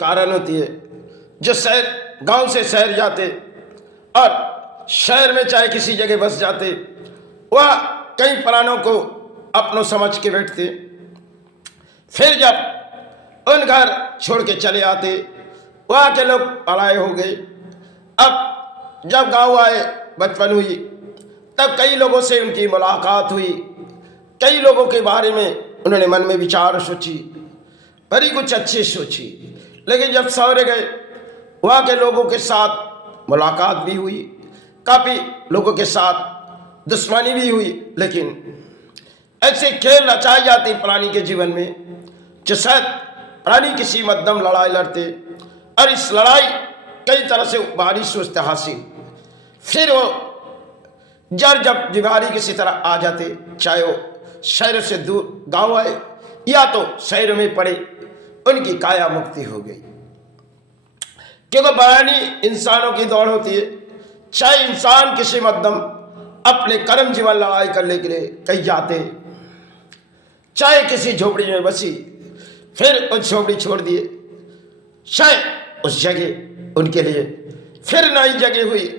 कारण होती है। जो शहर गांव से शहर जाते और शहर में चाहे किसी जगह बस जाते, वह कई प्राणों को अपनों समझ के बैठते। फिर जब उन घर छोड़ के चले आते, वहाँ के लोग पलाए हो गए। अब जब गांव आए, बचपन हुई, तब कई लोगों से उनकी मुलाकात हुई। कई लोगों के बारे में उन्होंने मन में विचार सोची, बड़ी कुछ अच्छी सोची। लेकिन जब सौरे गए, वहाँ के लोगों के साथ मुलाकात भी हुई, काफ़ी लोगों के साथ दुश्मनी भी हुई। लेकिन ऐसे खेल रचाई जाती प्राणी के जीवन में, जो शायद प्राणी किसी मध्यम लड़ाई लड़ते और इस लड़ाई कई तरह से बारी सोचते हासिल। फिर वो जब बीमारी किसी तरह आ जाते, चाहे वो शहर से दूर गांव आए या तो शहर में पड़े, उनकी काया मुक्ति हो गई। क्योंकि बयानी इंसानों की दौड़ होती है। चाहे इंसान किसी मध्यम अपने कर्म जीवन लड़ाई करने के लिए कहीं जाते, चाहे किसी झोपड़ी में बसी, फिर उस झोपड़ी छोड़ दिए, शायद उस जगह उनके लिए फिर नई जगह हुई।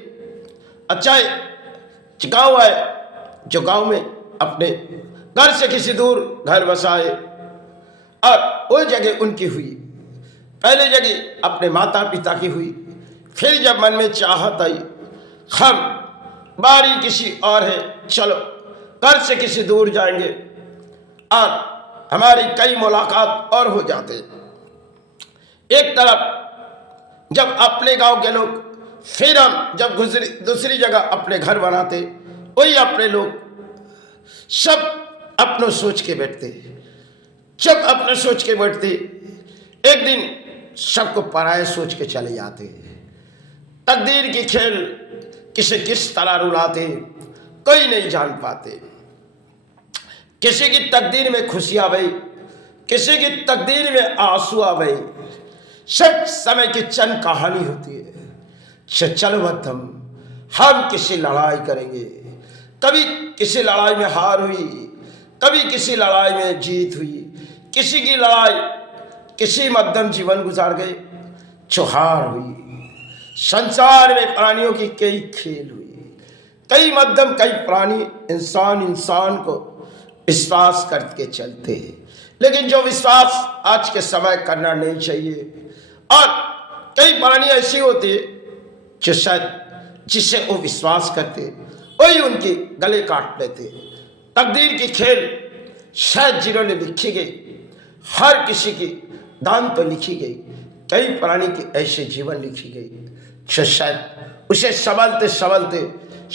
चाहे गाँव आए, जो गांव में अपने घर से किसी दूर घर बसाए और वो जगह उनकी हुई। पहले जगह अपने माता पिता की हुई, फिर जब मन में चाहत आई, हम बारी किसी और है, चलो घर से किसी दूर जाएंगे, और हमारी कई मुलाकात और हो जाते। एक तरफ जब अपने गांव के लोग, फिर हम जब दूसरी जगह अपने घर बनाते, वही अपने लोग सब अपनों सोच के बैठते। जब अपना सोच के बैठते, एक दिन सबको पराये सोच के चले जाते। तकदीर की खेल किसे किस तरह रुलाते, कोई नहीं जान पाते। किसी की तकदीर में खुशी आ गई, किसी की तकदीर में आंसू आ गए। सब समय की चंद कहानी होती है। चलो मध्यम हम किसी लड़ाई करेंगे, कभी किसी लड़ाई में हार हुई, कभी किसी लड़ाई में जीत हुई, किसी की लड़ाई किसी मध्यम जीवन गुजार गए, चौहार हुई। संसार में प्राणियों की कई खेल हुई, कई मध्यम, कई प्राणी इंसान को विश्वास करके चलते हैं। लेकिन जो विश्वास आज के समय करना नहीं चाहिए। और कई प्राणी ऐसी होती है जो शायद जिससे वो विश्वास करते, वही उनके गले काट लेते। तकदीर की खेल शायद जिन्होंने लिखी गई, हर किसी की दान तो लिखी गई, कई प्राणी की ऐसे जीवन लिखी गई जो शायद उसे संभलते संभलते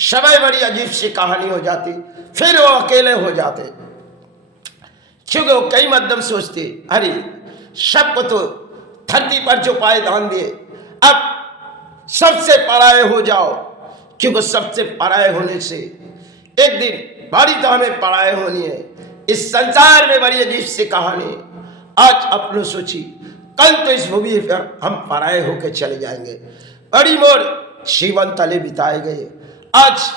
समय बड़ी अजीब सी कहानी हो जाती, फिर वो अकेले हो जाते। क्योंकि वो कई मध्यम सोचते, अरे सबको तो धरती पर जो पायदान दिए, अब सबसे पराये हो जाओ। क्योंकि सबसे पराये होने से एक दिन बारी तो हमें पराये होनी है। इस संसार में बड़ी अजीब सी कहानी। आज अपनों सोची, कल तो इस भूमि पर हम पराये होकर चले जाएंगे। बड़ी मोर जीवन तले बिताए गए, आज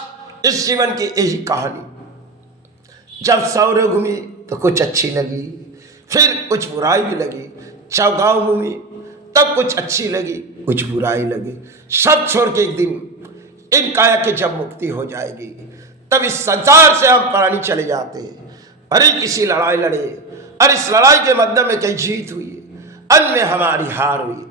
इस जीवन की यही कहानी। जब सौर घूमी तो कुछ अच्छी लगी, फिर कुछ बुराई भी लगी। जब गाँव घूमी तब कुछ अच्छी लगी, कुछ बुराई लगी। सब छोड़ के एक दिन इन काया के जब मुक्ति हो जाएगी, तब इस संसार से हम प्राणी चले जाते हैं। अरे किसी लड़ाई लड़े और इस लड़ाई के मध्य में कहीं जीत हुई, अन्य में हमारी हार हुई।